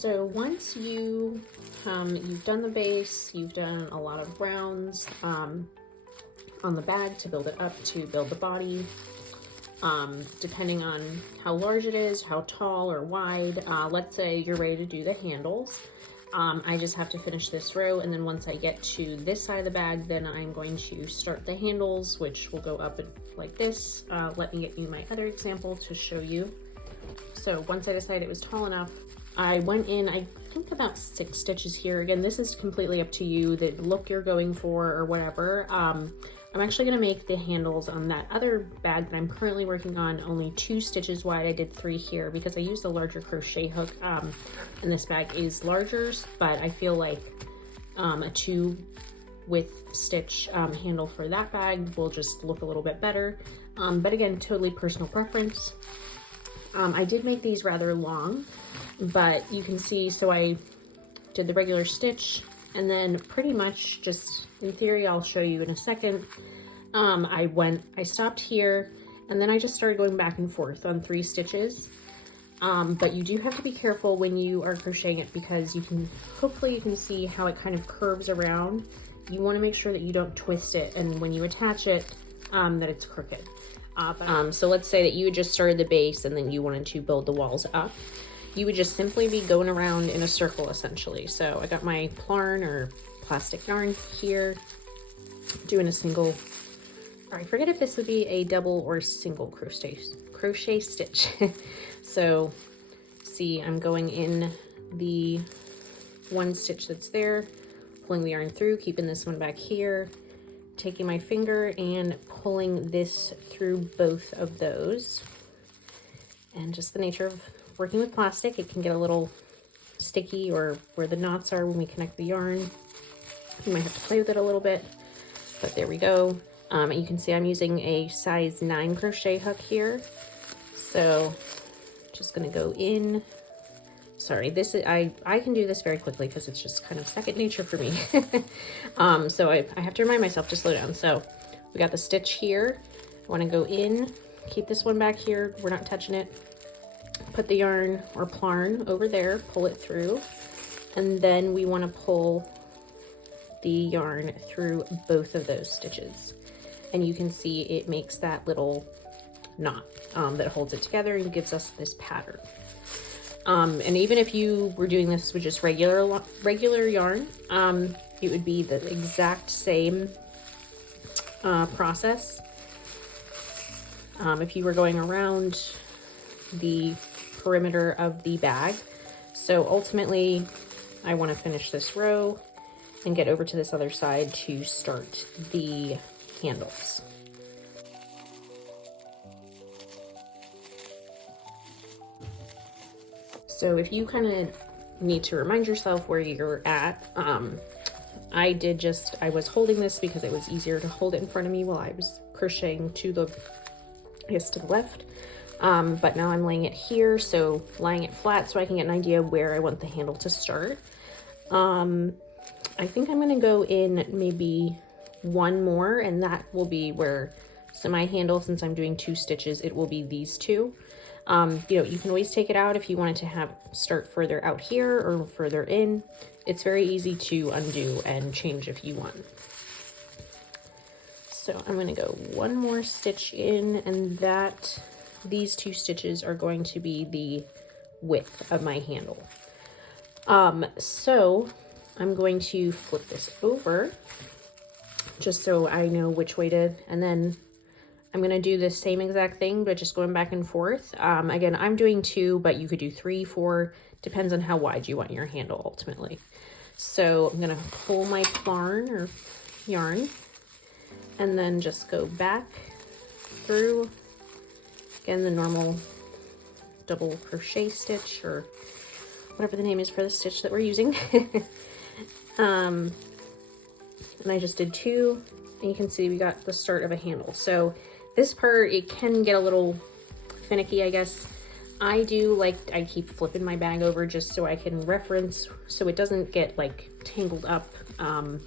So once you've done the base, you've done a lot of rounds on the bag to build it up, to build the body, depending on how large it is, how tall or wide. Let's say you're ready to do the handles. I just have to finish this row, and then once I get to this side of the bag, then I'm going to start the handles, which will go up like this. Let me get you my other example to show you. So once I decided it was tall enough, I went in, I think about 6 stitches here. Again, this is completely up to you, the look you're going for or whatever. I'm actually gonna make the handles on that other bag that I'm currently working on only 2 stitches wide. I did 3 here because I used a larger crochet hook, and this bag is larger, but I feel like a 2 with stitch handle for that bag will just look a little bit better. But again, totally personal preference. I did make these rather long, but you can see, so I did the regular stitch, and then pretty much just, in theory, I'll show you in a second, I stopped here, and then I just started going back and forth on 3 stitches. But you do have to be careful when you are crocheting it, because hopefully you can see how it kind of curves around. You want to make sure that you don't twist it, and when you attach it, that it's crooked. So let's say that you had just started the base and then you wanted to build the walls up. You would just simply be going around in a circle, essentially. So I got my plarn or plastic yarn here, doing a single, or I forget if this would be a double or single crochet stitch. So see, I'm going in the 1 stitch that's there, pulling the yarn through, keeping this one back here, taking my finger and pulling this through both of those. And just the nature of working with plastic, it can get a little sticky, or where the knots are when we connect the yarn. You might have to play with it a little bit, but there we go. And you can see I'm using a size 9 crochet hook here. So just gonna go in. Sorry, this is, I can do this very quickly because it's just kind of second nature for me. So I have to remind myself to slow down. So we got the stitch here. I want to go in, keep this one back here. We're not touching it. Put the yarn or plarn over there, pull it through, and then we want to pull the yarn through both of those stitches. And you can see it makes that little knot that holds it together and gives us this pattern. And even if you were doing this with just regular yarn, it would be the exact same process. If you were going around the perimeter of the bag. So ultimately, I want to finish this row and get over to this other side to start the handles. So if you kind of need to remind yourself where you're at, I was holding this because it was easier to hold it in front of me while I was crocheting to the left. But now I'm laying it here, so lying it flat so I can get an idea where I want the handle to start. I think I'm gonna go in maybe 1 more, and that will be where, so my handle, since I'm doing 2 stitches, it will be these 2. You can always take it out if you wanted to start further out here or further in. It's very easy to undo and change if you want. So I'm going to go 1 more stitch in, and these 2 stitches are going to be the width of my handle. So I'm going to flip this over just so I know which way to, and then I'm going to do the same exact thing, but just going back and forth. Again, I'm doing 2, but you could do 3, 4, depends on how wide you want your handle ultimately. So I'm going to pull my plarn or yarn and then just go back through, again, the normal double crochet stitch or whatever the name is for the stitch that we're using. And I just did 2, and you can see we got the start of a handle. So this part, it can get a little finicky, I guess. I keep flipping my bag over just so I can reference, so it doesn't get like tangled up, and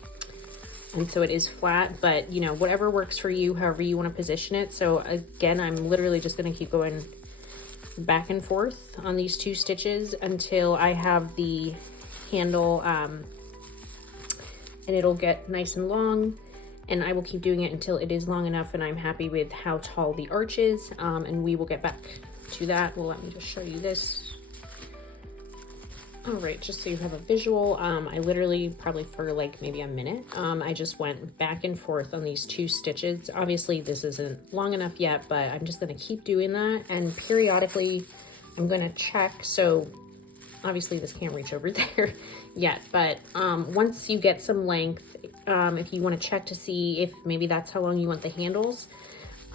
so it is flat, but whatever works for you, however you want to position it. So again, I'm literally just going to keep going back and forth on these 2 stitches until I have the handle, and it'll get nice and long, and I will keep doing it until it is long enough and I'm happy with how tall the arch is, and we will get back to that. Well, let me just show you this. All right, just so you have a visual, I literally, probably for like maybe a minute, I just went back and forth on these 2 stitches. Obviously this isn't long enough yet, but I'm just gonna keep doing that, and periodically I'm gonna check. So obviously this can't reach over there yet, but once you get some length, if you wanna check to see if maybe that's how long you want the handles,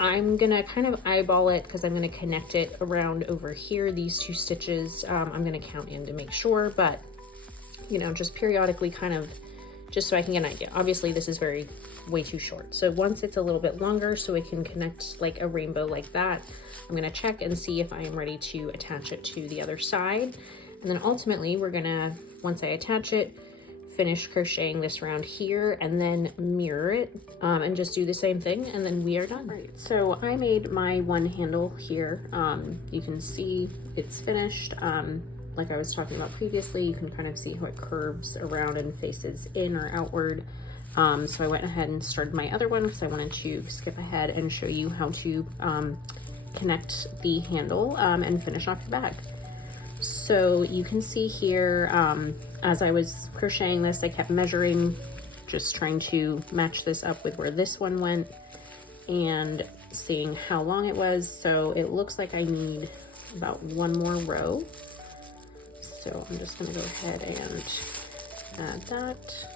I'm gonna kind of eyeball it because I'm gonna connect it around over here, these 2 stitches. I'm gonna count in to make sure, but you know, just periodically kind of, just so I can get an idea. Obviously this is way too short. So once it's a little bit longer so it can connect like a rainbow like that, I'm gonna check and see if I am ready to attach it to the other side. And then ultimately we're gonna, once I attach it, finish crocheting this round here and then mirror it, and just do the same thing, and then we are done. Right, so I made my one handle here. You can see it's finished. Like I was talking about previously, you can kind of see how it curves around and faces in or outward. So I went ahead and started my other one because I wanted to skip ahead and show you how to connect the handle and finish off the bag. So you can see here, as I was crocheting this, I kept measuring, just trying to match this up with where this one went and seeing how long it was. So it looks like I need about 1 more row. So I'm just gonna go ahead and add that.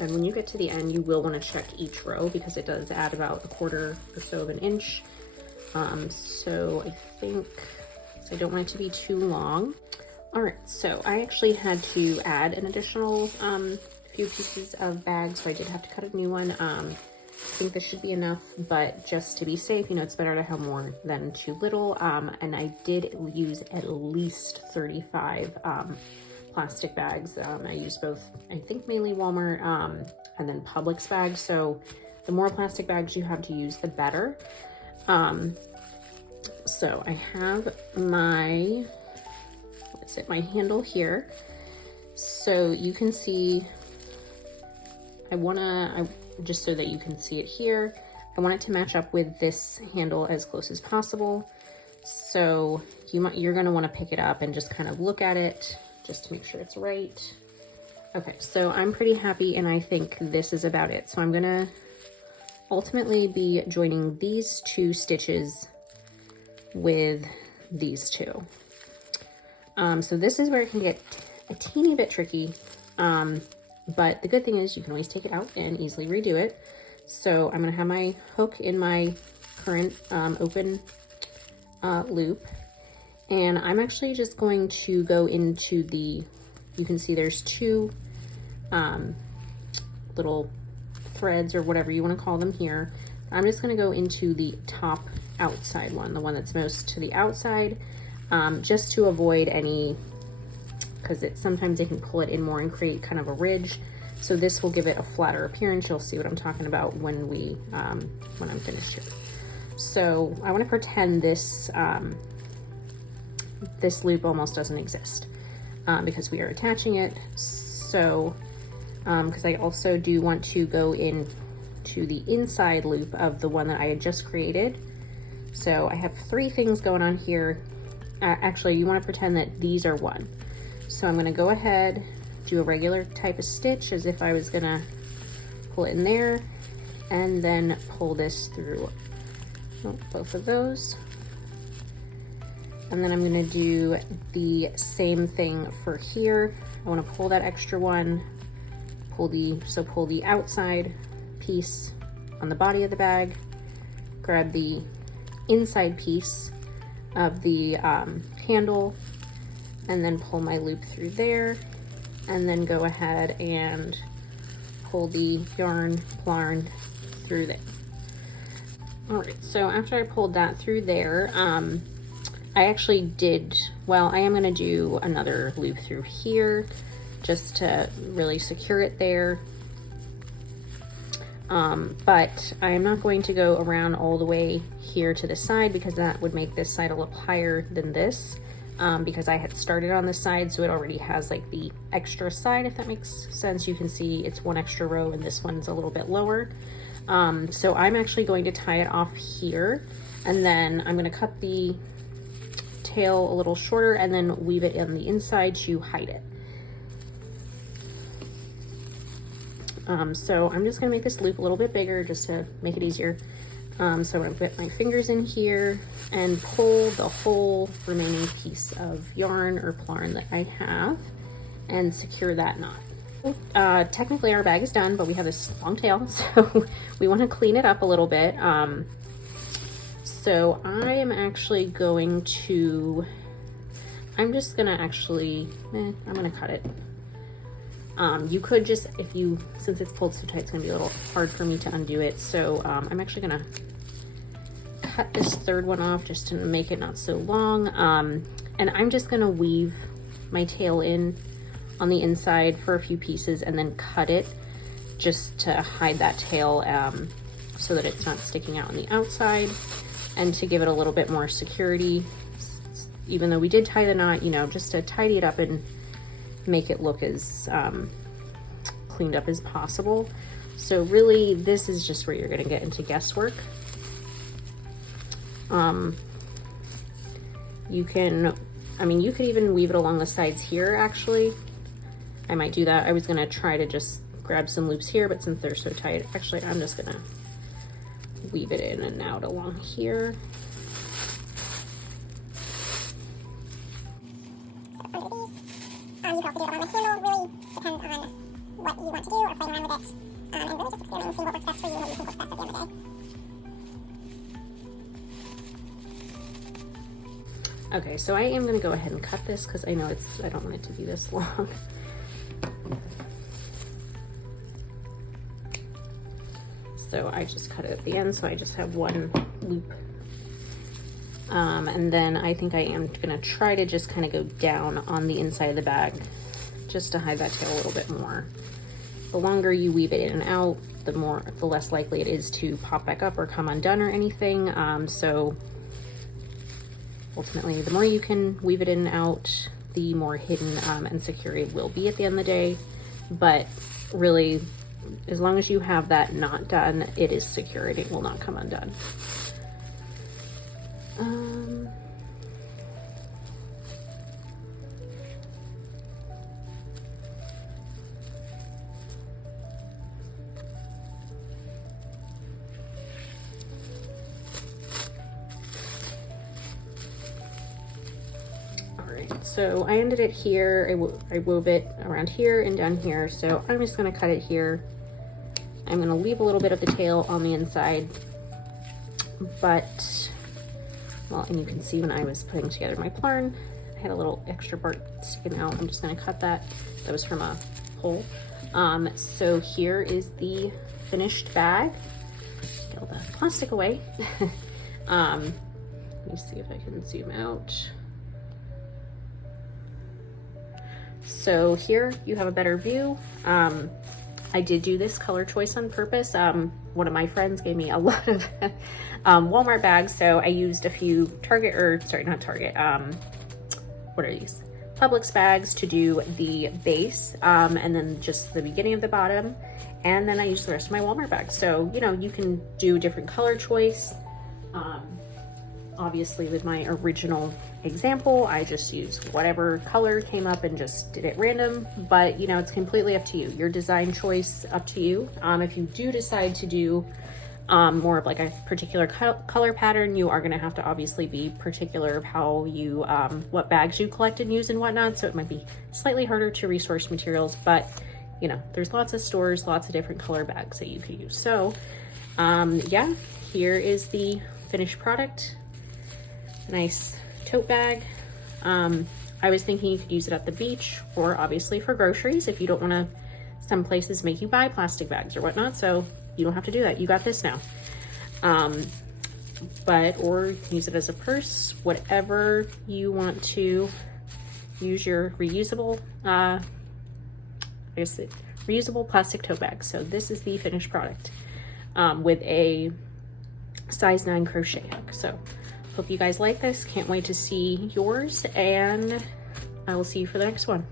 And when you get to the end, you will want to check each row because it does add about 1/4 or so of an inch. So I think, so I don't want it to be too long. All right, so I actually had to add an additional few pieces of bag, so I did have to cut a new one. I think this should be enough, but just to be safe, you know, it's better to have more than too little. And I did use at least 35 plastic bags. I use both, I think mainly Walmart and then Publix bags. So the more plastic bags you have to use, the better. So I have my, my handle here. So you can see, just so that you can see it here, I want it to match up with this handle as close as possible. So you're gonna wanna pick it up and just kind of look at it just to make sure it's right. Okay, so I'm pretty happy and I think this is about it. So I'm gonna ultimately be joining these 2 stitches with these 2. So this is where it can get a teeny bit tricky, but the good thing is you can always take it out and easily redo it. So I'm gonna have my hook in my current open loop, and I'm actually just going to go into the, you can see there's 2 little threads or whatever you want to call them here. I'm just going to go into the top outside one, the one that's most to the outside, just to avoid any, because sometimes they can pull it in more and create kind of a ridge. So this will give it a flatter appearance. You'll see what I'm talking about when when I'm finished here. So I want to pretend this this loop almost doesn't exist because we are attaching it. So because I also do want to go in to the inside loop of the one that I had just created. So I have 3 things going on here. Actually, you want to pretend that these are 1. So I'm going to go ahead, do a regular type of stitch as if I was going to pull it in there, and then pull this through both of those. And then I'm going to do the same thing for here. I want to pull that extra one, pull the outside piece on the body of the bag, grab the inside piece of the handle, and then pull my loop through there, and then go ahead and pull the yarn through there. All right, so after I pulled that through there, I actually did, well, I am gonna do another loop through here just to really secure it there. But I'm not going to go around all the way here to the side because that would make this side a little higher than this, because I had started on this side, so it already has like the extra side, if that makes sense. You can see it's one extra row and this one's a little bit lower. So I'm actually going to tie it off here, and then I'm going to cut the tail a little shorter and then weave it on the inside to hide it. So I'm just gonna make this loop a little bit bigger just to make it easier. So I'm gonna put my fingers in here and pull the whole remaining piece of yarn or plarn that I have and secure that knot. Technically our bag is done, but we have this long tail, so we want to clean it up a little bit. So I am actually going to, I'm just gonna actually, I'm gonna cut it. You could just, since it's pulled so tight, it's gonna be a little hard for me to undo it. So I'm actually gonna cut this third one off just to make it not so long. And I'm just gonna weave my tail in on the inside for a few pieces and then cut it just to hide that tail, so that it's not sticking out on the outside, and to give it a little bit more security. Even though we did tie the knot, you know, just to tidy it up and make it look as cleaned up as possible. So really this is just where you're going to get into guesswork. You can, I mean, you could even weave it along the sides here. Actually, I might do that. I was going to try to just grab some loops here, but since they're so tight, actually I'm just going to weave it in and out along here. You can also do it on the handle. Really depends on what you want to do or playing around with it. And really just experimenting, seeing what works best for you and what you think works best at the end of the day. Okay, so I am going to go ahead and cut this because I know I don't want it to be this long. So I just cut it at the end, so I just have one loop. And then I think I am gonna try to just kind of go down on the inside of the bag just to hide that tail a little bit more. The longer you weave it in and out, the less likely it is to pop back up or come undone or anything. So ultimately, the more you can weave it in and out, the more hidden and secure it will be at the end of the day. But really, as long as you have that knot done, it is secure and it will not come undone. So I ended it here. I wove it around here and down here. So I'm just gonna cut it here. I'm gonna leave a little bit of the tail on the inside, but, well, and you can see when I was putting together my plarn, I had a little extra bark sticking out. I'm just gonna cut that. That was from a hole. So here is the finished bag. Get all the plastic away. Let me see if I can zoom out. So here you have a better view. I did do this color choice on purpose. One of my friends gave me a lot of Walmart bags, so I used a few Target, or sorry, not Target, what are these? Publix bags to do the base, and then just the beginning of the bottom, and then I used the rest of my Walmart bags. So, you know, you can do a different color choice. Obviously with my original example, I just used whatever color came up and just did it random, but you know, it's completely up to you. Your design choice, up to you. If you do decide to do more of like a particular color pattern, you are gonna have to obviously be particular of how you, what bags you collect and use and whatnot. So it might be slightly harder to resource materials, but you know, there's lots of stores, lots of different color bags that you can use. So yeah, here is the finished product. Nice tote bag. I was thinking you could use it at the beach, or obviously for groceries if you don't want to, some places make you buy plastic bags or whatnot, so you don't have to do that. You got this now. or you can use it as a purse, whatever you want to use your reusable, reusable plastic tote bag. So this is the finished product with a size 9 crochet hook. So hope you guys like this. Can't wait to see yours, and I will see you for the next one.